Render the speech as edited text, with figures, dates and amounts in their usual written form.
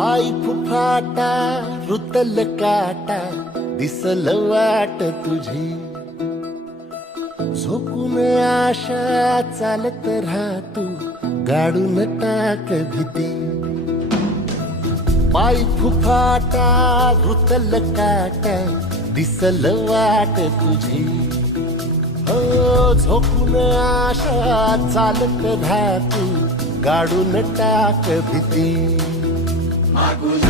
पायी फुफाटा रुतल काटा दिसल वाट तुझी झोकून आशा चालत राहतू गाडून टाक भीती पायी फुफाटा रुतल काटा दिसल वाट तुझी हो झोकून आशा चालत राहतू गाडून टाक भीती मागून